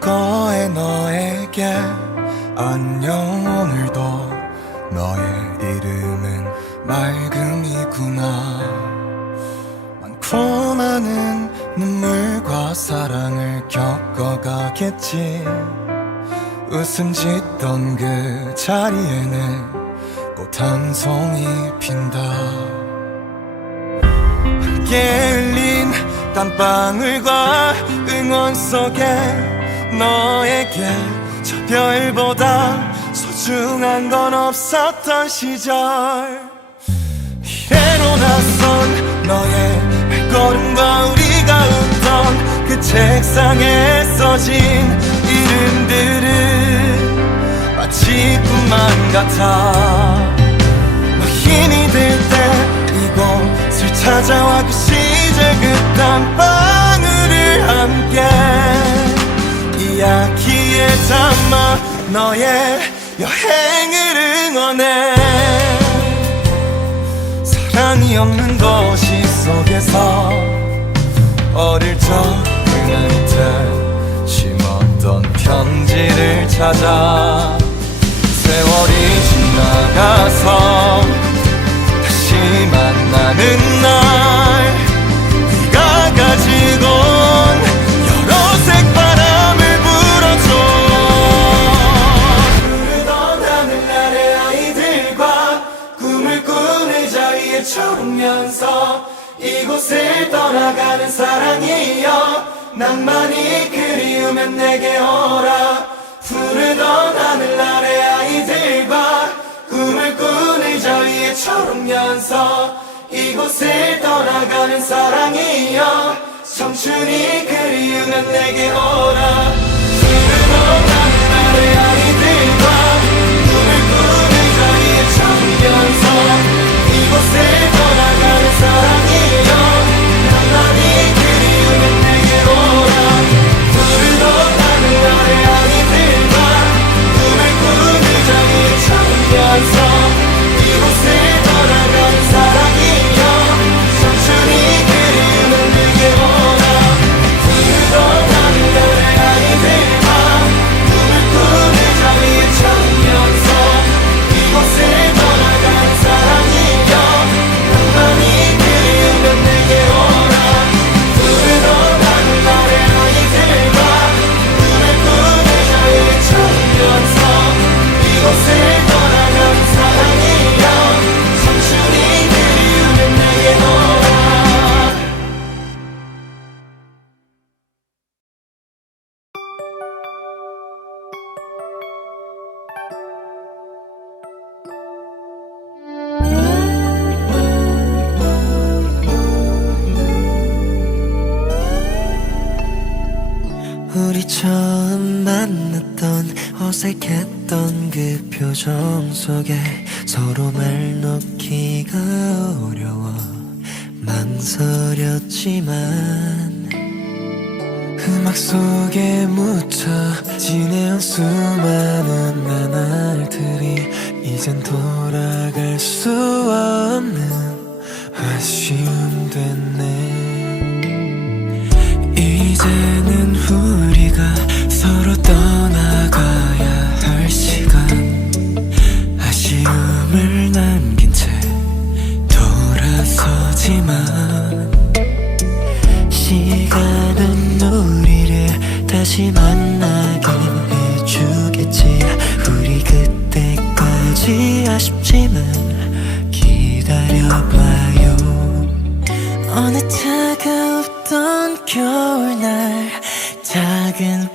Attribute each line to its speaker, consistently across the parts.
Speaker 1: 과거의 너에게 안녕 오늘도 너의 이름은 맑음이구나. 많고 많은 눈물과 사랑을 겪어가겠지. 웃음 짓던 그 자리에는 꽃 한 송이 핀다. 함께 흘린 땀방울과 응원 속에 너에게 저 별보다 소중한 건 없었던 시절. 이래로 낯선 너의 발걸음과 우리가 웃던 그 책상에 써진 이름들은 마치 꿈만 같아 찾아와 그 시절 그 땀방울을 함께. 이야기에 담아 너의 여행을 응원해. 사랑이 없는 도시 속에서 어릴 적 그날 때 심었던 편지를 찾아 세월이 지나가서 다시 만나는 날 그리우면 내게 오라. 푸르던 하늘 아래 아이들과 꿈을 꾸는 위에 초르면서. 이곳을 떠나가는 사랑이여. 청춘이 그리우면 내게 오라
Speaker 2: 속에 서로 말 놓기가 어려워 망설였지만 음악 속에 묻혀 지내온 수많은 나날들이 이젠 돌아갈 수 없는 아쉬움 됐네. 이제는 우리가 서로 떠나가 어느 차가웠던 겨울날 작은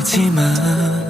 Speaker 2: 一起吗？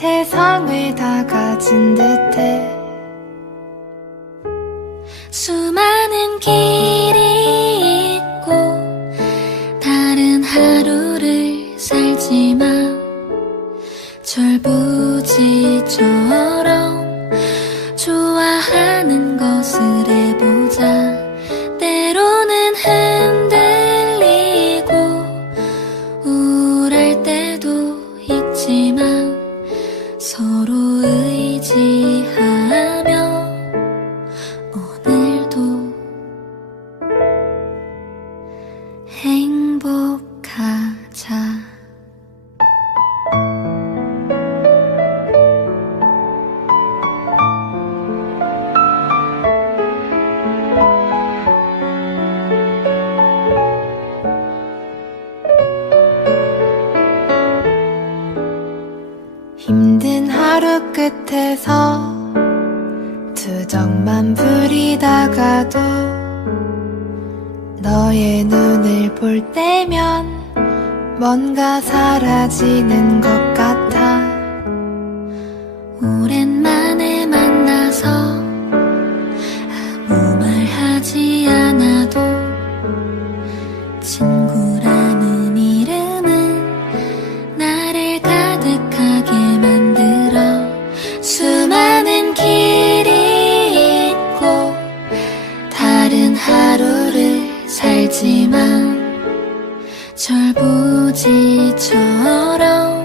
Speaker 3: 세상을 다 가진 듯해.
Speaker 4: 수많은 길
Speaker 3: 힘든 하루 끝에서 두정만 부리다가도 너의 눈을 볼 때면 뭔가 사라지는 것
Speaker 4: 널 부지처럼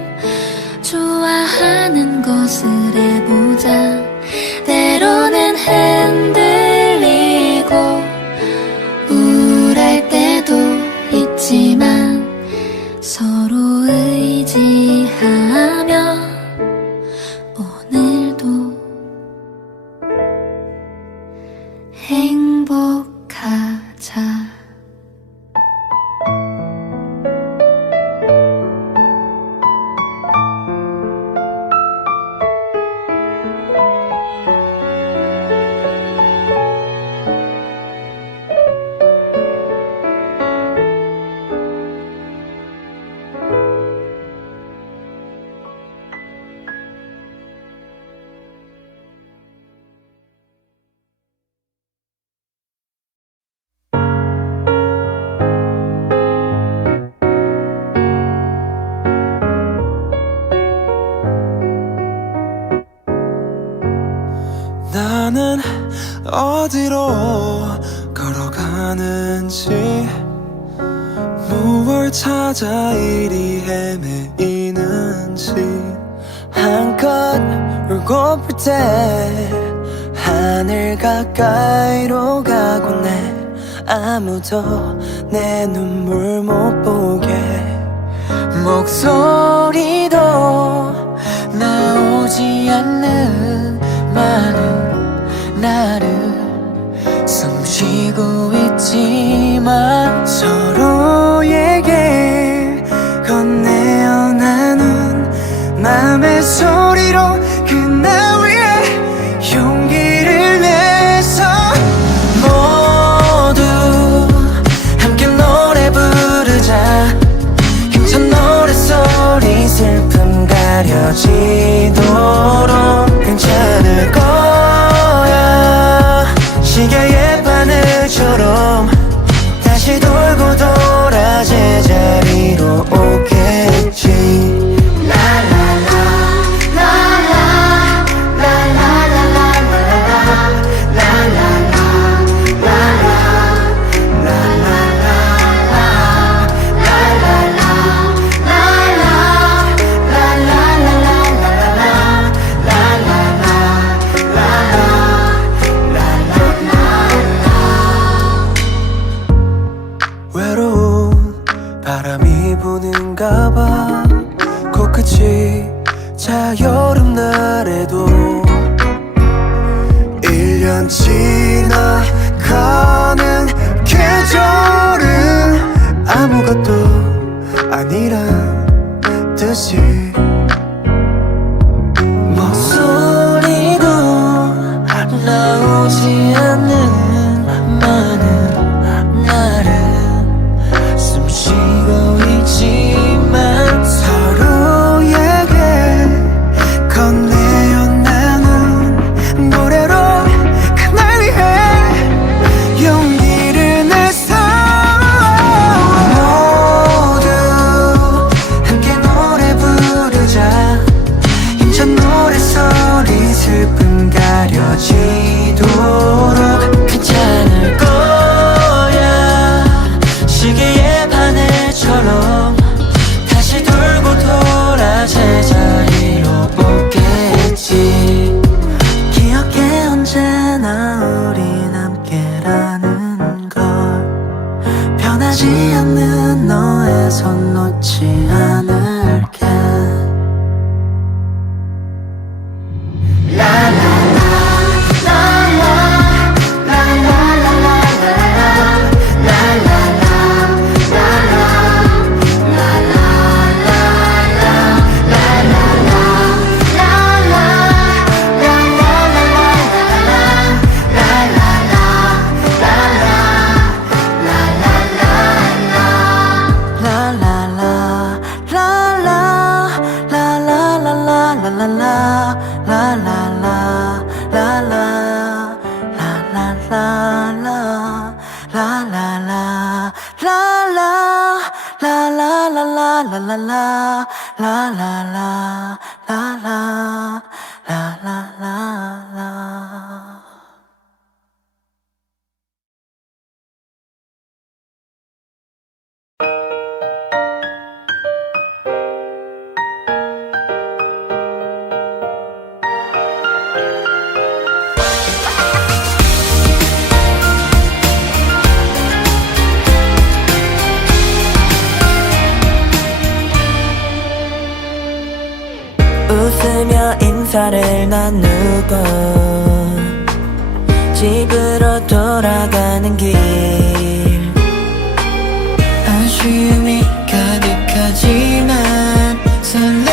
Speaker 2: 어디로 걸어가는지 무얼 찾아 이리 헤매이는지 한껏 울고 풀 때 하늘 가까이로 가곤 해 아무도 내 눈물 못 보게 목소리도 나오지 않는 많은 나를 알고 있지만 서로에게 건네어 나눈 맘에서. 자 여름날에도 1년 지나가는 계절은 아무것도 아니란 뜻이 인사를 나누고 집으로 돌아가는 길. 아쉬움이 가득하지만 설레